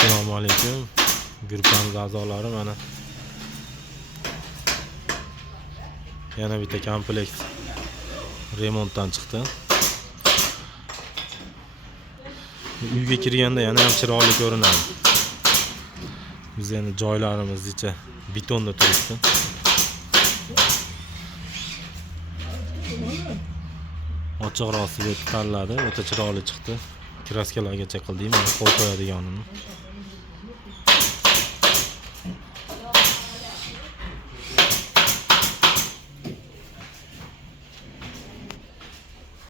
Assalomu alaykum. Guruhimiz a'zolari mana yana bitta komplekt remontdan chiqdi. Uyga kirganda yana ham chiroyli ko'rinadi. Biz endi joylarimiz ichi betonda turibdi. Ochiqroq svet tanladi, o'ta chiroyli chiqdi. Kraskalargacha qildik, mana qo'l qo'yadiganini.